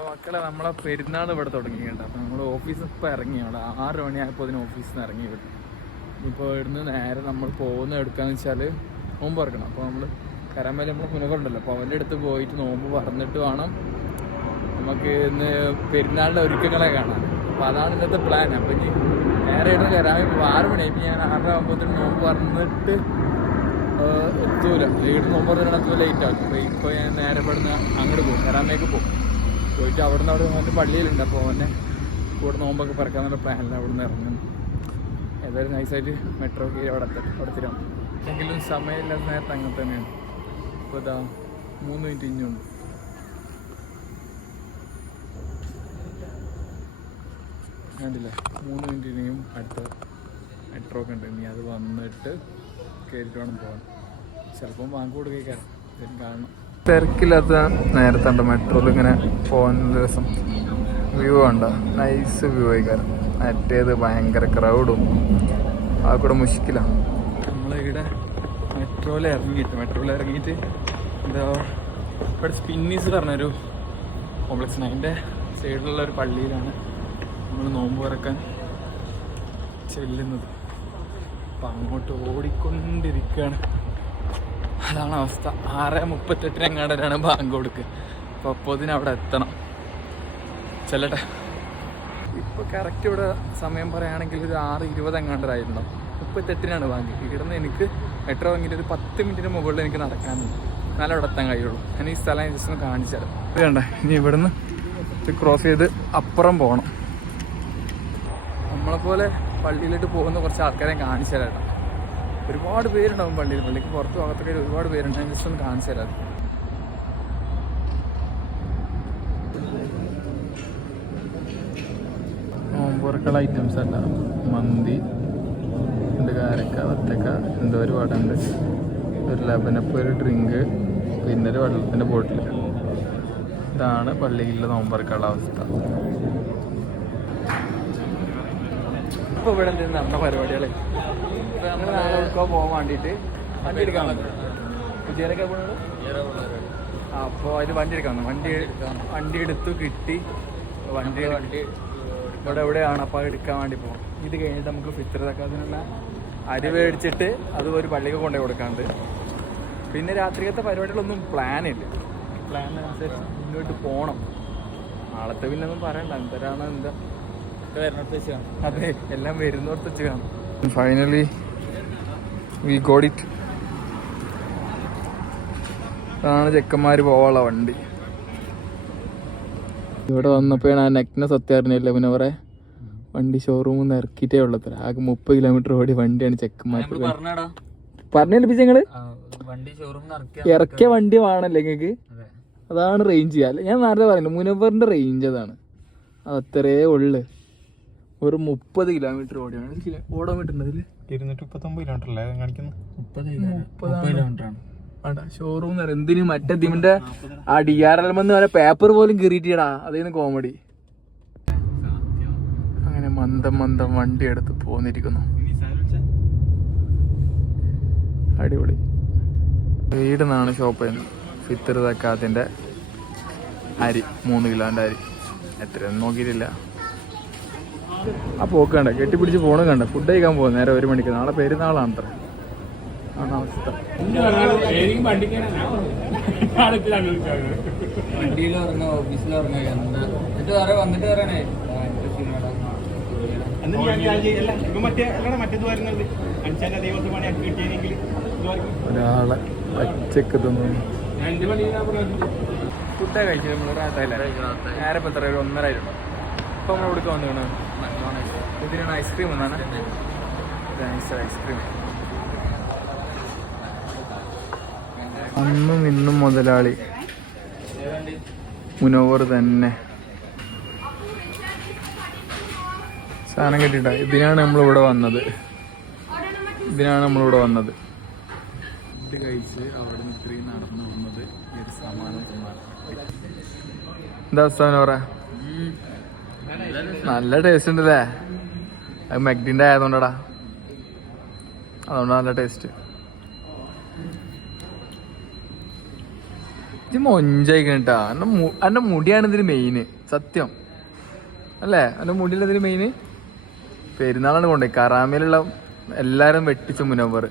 അപ്പോൾ മക്കളെ നമ്മളെ പെരുന്നാൾ ഇവിടെ തുടങ്ങി കേട്ടോ. അപ്പോൾ നമ്മൾ ഓഫീസിൽ ഇപ്പോൾ ഇറങ്ങി, അവിടെ 6 മണിയായപ്പോൾ ഇതിന് ഓഫീസിൽ നിന്ന് ഇറങ്ങി വരും. ഇപ്പോൾ ഇവിടുന്ന് നേരെ നമ്മൾ പോകുന്ന എടുക്കാന്ന് വെച്ചാൽ നോമ്പ് തുറക്കണം. അപ്പോൾ നമ്മൾ കരാമേല നമ്മൾ പുനകറുണ്ടല്ലോ, അപ്പോൾ അവൻ്റെ അടുത്ത് പോയിട്ട് നോമ്പ് പറഞ്ഞിട്ട് വേണം നമുക്ക് ഇന്ന് പെരുന്നാളിൻ്റെ ഒരുക്കങ്ങളെ കാണാൻ. അപ്പോൾ അതാണ് ഇന്നത്തെ പ്ലാൻ. അപ്പോൾ ഇനി നേരെ ഇടുന്ന കരാമ ഇപ്പോൾ 6 മണിയായി. ഇപ്പം ഞാൻ 6 ആകുമ്പോഴത്തേന് നോമ്പ് പറഞ്ഞിട്ട് എത്തൂല, വീട് നോമ്പ് പറഞ്ഞിട്ട് ലേറ്റ് ആക്കും. അപ്പോൾ ഇപ്പോൾ ഞാൻ നേരെ ഇവിടുന്ന് അങ്ങോട്ട് പോകും, കരാമയ്ക്ക് പോകും. പോയിട്ട് അവിടെ അവൻ്റെ പള്ളിയിലുണ്ട്. അപ്പോൾ അവനെ കൂടെ നോമ്പൊക്കെ പറക്കാന്നുള്ള പ്ലാനില്ല. അവിടെ നിന്ന് ഇറങ്ങും. ഏതായാലും നൈസായിട്ട് മെട്രോ കയറി അവിടെ തരാം. എങ്കിലും സമയമില്ലാത്ത നേരത്തെ അങ്ങനെ തന്നെയാണ്. ഇപ്പോൾ ഇതാ 3 മിനിറ്റ് ഇനിയുണ്ട്. കണ്ടില്ലേ, 3 മിനിറ്റ് ഇനിയും അടുത്ത മെട്രോ ഒക്കെ ഉണ്ട്. ഇനി അത് വന്നിട്ട് കയറിയിട്ട് വേണം പോകാൻ. ചിലപ്പം ബാങ്ക് കൊടുക്കാൻ കാണണം. തിരക്കില്ലാത്ത നേരത്തുണ്ട് മെട്രോയിൽ ഇങ്ങനെ പോകാൻ രസം. വ്യൂ ഉണ്ട്, നൈസ് വ്യൂ ആയിക്കാരം. മറ്റേത് ഭയങ്കര ക്രൗഡും ആ കൂടെ മുഷ്കിലാണ്. നമ്മളിവിടെ മെട്രോയിൽ ഇറങ്ങിയിട്ട് എന്താ ഇവിടെ സ്പിന്നീസ് പറഞ്ഞൊരു കോംപ്ലക്സാണ്. അതിൻ്റെ സൈഡിലുള്ള ഒരു പള്ളിയിലാണ് നമ്മൾ നോമ്പ് തുറക്കാൻ ചെല്ലുന്നത്. അപ്പം അങ്ങോട്ട് ഓടിക്കൊണ്ടിരിക്കുകയാണ്. അതാണ് അവസ്ഥ. 6:38 എങ്ങാണ്ടാണ് ബാങ്ക് കൊടുക്കുക. അപ്പോൾ അവിടെ എത്തണം. ചെല്ലട്ടെ. ഇപ്പോൾ കറക്റ്റ് ഇവിടെ സമയം പറയുകയാണെങ്കിൽ ഒരു 6:20 എങ്ങാണ്ടായിട്ടുണ്ടാവും. 38 ബാങ്ക്. ഇവിടുന്ന് എനിക്ക് മെട്രോ ഇറങ്ങിയിട്ട് ഒരു 10 മിനിറ്റിന് മുകളിൽ എനിക്ക് നടക്കാനുണ്ട്. എന്നാലും അവിടെ എത്താൻ കഴിയുള്ളൂ. ഞാൻ ഈ സ്ഥലം ജസ്റ്റ് ഒന്ന് കാണിച്ചു തരാം. വേണ്ട, ഇനി ഇവിടുന്ന് ക്രോസ് ചെയ്ത് അപ്പുറം പോകണം. നമ്മളെപ്പോലെ പള്ളിയിലോട്ട് പോകുന്ന കുറച്ച് ആൾക്കാരെ കാണിച്ചു തരാം കേട്ടോ. ഒരുപാട് പേരുണ്ടാവും പള്ളിക്ക് പുറത്ത് ഭാഗത്തൊക്കെ ഒരുപാട് പേരുണ്ട്. ഞാൻ ജസ്റ്റ് ഒന്ന് കാണിച്ചു തരാം. നോമ്പുറക്കുള്ള ഐറ്റംസ് അല്ല, മന്തി ഉണ്ട്, കാരക്ക, വത്തക്ക, എന്തോ ഒരു വടണ്ട്, ഒരു ലബനപ്പ്, ഒരു ഡ്രിങ്ക്, പിന്നെ ഒരു വെള്ളത്തിൻ്റെ ബോട്ടിൽ. ഇതാണ് പള്ളിയിലെ നോമ്പുറക്കുള്ള അവസ്ഥ. ഇപ്പോൾ ഇവിടെ എന്തെങ്കിലും നടന്ന പരിപാടികളെ നമ്മൾ നാളെ എടുക്കാൻ പോകാൻ വേണ്ടിയിട്ട് വണ്ടി എടുക്കാൻ വന്നു. വിജയനൊക്കെ പോകുന്നത്. അപ്പോൾ അതിൽ വണ്ടി എടുക്കാൻ വന്നു. വണ്ടി എടുത്തു കിട്ടി. വണ്ടി ഇവിടെ എവിടെയാണ്, അപ്പോൾ എടുക്കാൻ വേണ്ടി പോകും. ഇത് കഴിഞ്ഞിട്ട് നമുക്ക് ഫിത്ർ സക്കാത്തിനുള്ള അരി മേടിച്ചിട്ട് അത് ഒരു പള്ളിക്ക് കൊണ്ടുപോയി കൊടുക്കാണ്ട്. പിന്നെ രാത്രിയത്തെ പരിപാടികളൊന്നും പ്ലാനില്ല. പ്ലാനനുസരിച്ച് മുന്നോട്ട് പോകണം. നാളത്തെ പിന്നെ ഒന്നും പറയണ്ട, എന്തരാണ് എന്താ വരുന്നിടത്ത് വെച്ച് കാണും. അതെ, എല്ലാം വരുന്നിടത്ത് വെച്ച് കാണും. Finally we got it. അതാണ് ചെക്കന്മാർ പോവാനുള്ള വണ്ടി. ഇവിടെ വന്നപ്പോഴാണ് ആ നെക്നെസ് അത്യാറിഞ്ഞില്ല. പിന്നെ കുറെ വണ്ടി ഷോറൂമിൽ നിന്ന് ഇറക്കിയിട്ടേ ഉള്ളത്ര. ആകെ 30 കിലോമീറ്റർ ഓടി വണ്ടിയാണ് ചെക്കന്മാർ. പറഞ്ഞേൽപ്പിച്ച ഞങ്ങള് ഇറക്കിയ വണ്ടി വേണല്ലേ നിങ്ങൾക്ക്. അതാണ് റേഞ്ച് ചെയ്യാൻ ഞാൻ നേരത്തെ പറയുന്നത്. മുനവറിന്റെ റേഞ്ച് അതാണ്. അത് അത്രേ ഉള്ളു. ഒരു 30 കിലോമീറ്റർ ഓടിയാണ്. ഓടോമീറ്റർ ഉണ്ട് അതില് 239 കിലോമീറ്റർ കാണിക്കുന്നു. 30 കിലോമീറ്റർ ആണ് ഷോറൂം. എന്തിനും മറ്റേ ഇതിന്റെ ആ DRL വരെ പേപ്പർ പോലും കീറിയിട്ടാ. അതേന്ന് കോമഡി. അങ്ങനെ മന്ദം വണ്ടി എടുത്ത് പോന്നിരിക്കുന്നു. അടിപൊളി. വീട് നിന്നാണ് ഷോപ്പ് ചെയ്യുന്നത്. ഫിത്ർ സക്കാത്തിന്റെ അരി 3 കിലോന്റെ അരി. എത്രയൊന്നും നോക്കിയിട്ടില്ല. ആ പോക്ക് കണ്ട, കെട്ടിപ്പിടിച്ച് പോണ കണ്ട. ഫുഡ് കഴിക്കാൻ പോകും നേരെ 1 മണിക്ക്. നാളെ പെരുന്നാളാണ് അത്ര. ആണ് അവസ്ഥ. ഒരാളെ പച്ചക്ക് തിന്നു. ഫുഡാ കഴിച്ചത് നമ്മൾ നേരെ ഇപ്പം എത്ര 1:30 ഇപ്പം നമ്മൾ കൊടുക്കാൻ വന്നു. ഇതിനാണ് ഐസ്ക്രീം എന്നാണ്. ഐസ്ക്രീം അന്നും ഇന്നും മുതലാളി മുനവർ തന്നെ സാധനം കിട്ടിട്ട. ഇതിനാണ് നമ്മളിവിടെ വന്നത്. ഫുഡ് കഴിച്ച് അവിടെ നിന്ന് ഇത്രയും നടന്നു വന്നത് ഈ ഒരു സമാനം. എന്താ അവസ്ഥ മുനവറ? നല്ല ടേസ്റ്റ് ഉണ്ടല്ലേ. അത് മെഗ്ഡിൻ്റെ ആയതുകൊണ്ടാടാ, അതുകൊണ്ട് നല്ല ടേസ്റ്റ്. ഇത് മൊഞ്ചായിക്കണട്ടാ. എന്റെ മുടിയാണ് ഇതിന് മെയിന്, സത്യം അല്ലേ? എന്റെ മുടിയല്ല ഇതിന് മെയിന്. പെരുന്നാളാണ് കൊണ്ടേ കറാമയിലുള്ള എല്ലാരും വെട്ടിച്ച മുനവർ.